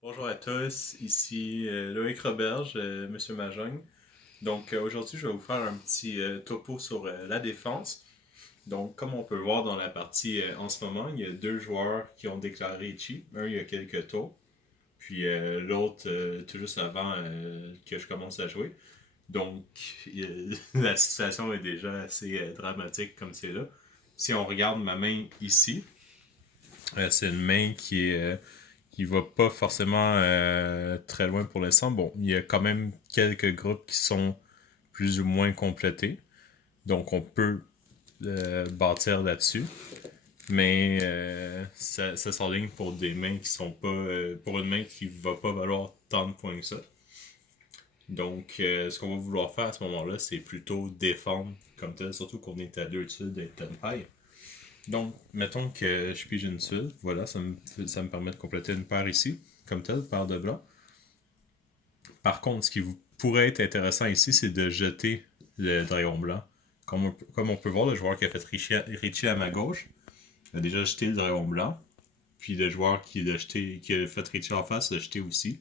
Bonjour à tous, ici Loïc Roberge, Monsieur Mahjong. Donc aujourd'hui, je vais vous faire un petit topo sur la défense. Donc comme on peut le voir dans la partie en ce moment, il y a deux joueurs qui ont déclaré Ichi. Un il y a quelques tours, puis l'autre tout juste avant que je commence à jouer. Donc la situation est déjà assez dramatique comme c'est là. Si on regarde ma main ici, c'est une main qui va pas forcément très loin pour l'instant. Bon, il y a quand même quelques groupes qui sont plus ou moins complétés. Donc on peut bâtir là-dessus. Mais ça s'enligne pour des mains qui sont pas. Pour une main qui va pas valoir tant de points que ça. Donc ce qu'on va vouloir faire à ce moment-là, c'est plutôt défendre comme tel, surtout qu'on est à deux tuiles d'être Tenpai. Donc, mettons que je pige une tuile, voilà, ça me permet de compléter une paire ici, comme tel, paire de blanc. Par contre, ce qui vous pourrait être intéressant ici, c'est de jeter le dragon blanc. Comme on peut voir, le joueur qui a fait Richie à ma gauche a déjà jeté le dragon blanc. Puis le joueur qui a fait Richie en face l'a jeté aussi.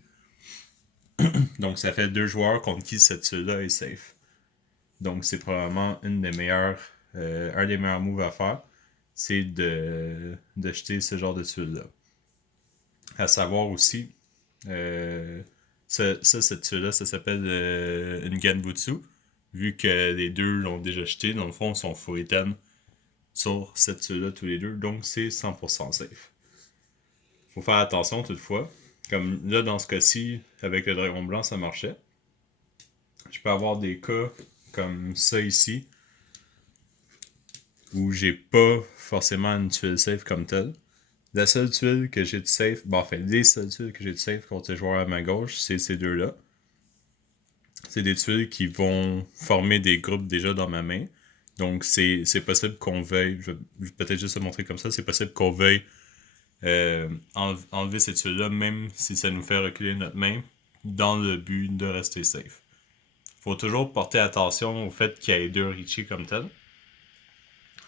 Donc ça fait deux joueurs contre qui cette tuile-là est safe. Donc c'est probablement un des meilleurs moves à faire, c'est de jeter ce genre de tuile-là. À savoir aussi, euh, cette tuile-là, ça s'appelle une Genbutsu. Vu que les deux l'ont déjà jeté, dans le fond, ils sont Furiten sur cette tuile-là tous les deux, donc c'est 100% safe. Faut faire attention toutefois. Comme là, dans ce cas-ci, avec le dragon blanc, ça marchait. Je peux avoir des cas comme ça ici, où j'ai pas forcément une tuile safe comme telle. La seule tuile que j'ai de safe, bon, enfin, les seules tuiles que j'ai de safe contre les joueurs à ma gauche, c'est ces deux-là. C'est des tuiles qui vont former des groupes déjà dans ma main. Donc, c'est possible qu'on veuille, je vais peut-être juste te montrer comme ça, c'est possible qu'on veuille enlever ces tuiles-là, même si ça nous fait reculer notre main, dans le but de rester safe. Faut toujours porter attention au fait qu'il y ait deux Richie comme tel.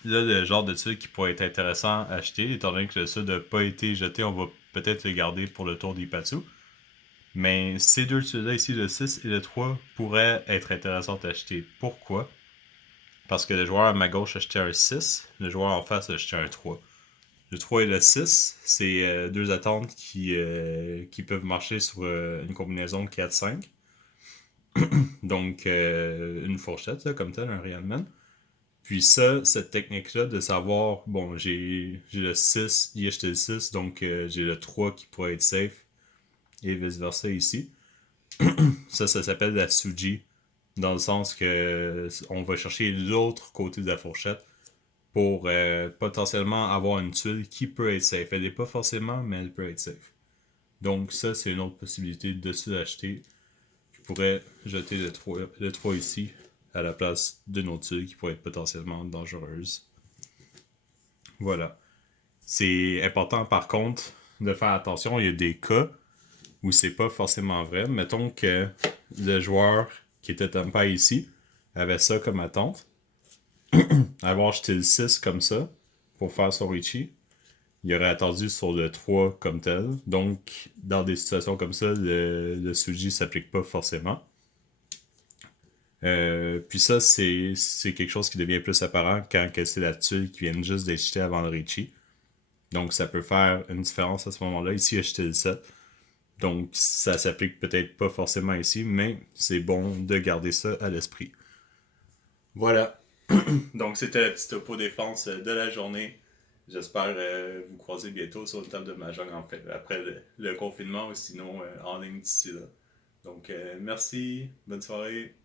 Là, le genre de tuile qui pourrait être intéressant à acheter, étant donné que le sud n'a pas été jeté, on va peut-être le garder pour le tour d'Ipatsu. Mais ces deux tuiles-là ici, le 6 et le 3, pourraient être intéressantes à acheter. Pourquoi? Parce que le joueur à ma gauche a acheté un 6, le joueur en face a acheté un 3. Le 3 et le 6, c'est deux attentes qui peuvent marcher sur une combinaison de 4-5. Donc, une fourchette, là, comme tel, un Realman. Puis ça, cette technique-là de savoir, bon, j'ai le 6, il a acheté le 6, donc j'ai le 3 qui pourrait être safe, et vice-versa ici. Ça s'appelle la Suji, dans le sens que on va chercher l'autre côté de la fourchette pour potentiellement avoir une tuile qui peut être safe. Elle n'est pas forcément, mais elle peut être safe. Donc ça, c'est une autre possibilité de se l'acheter. Je pourrais jeter le 3 ici, à la place d'une autre tuile qui pourrait être potentiellement dangereuse. Voilà. C'est important par contre de faire attention. Il y a des cas où c'est pas forcément vrai. Mettons que le joueur qui était Tempai ici avait ça comme attente. Avoir jeté le 6 comme ça pour faire son Richie. Il aurait attendu sur le 3 comme tel. Donc, dans des situations comme ça, le Suji s'applique pas forcément. Puis ça, c'est quelque chose qui devient plus apparent quand c'est la tuile qui vient juste d'être jetée avant le Richie. Donc, ça peut faire une différence à ce moment-là. Ici, il a jeté le 7. Donc, ça s'applique peut-être pas forcément ici, mais c'est bon de garder ça à l'esprit. Voilà. Donc, c'était la petite topo défense de la journée. J'espère vous croiser bientôt sur le table de Mahjong en fait, après le confinement ou sinon en ligne d'ici là. Donc, merci, bonne soirée.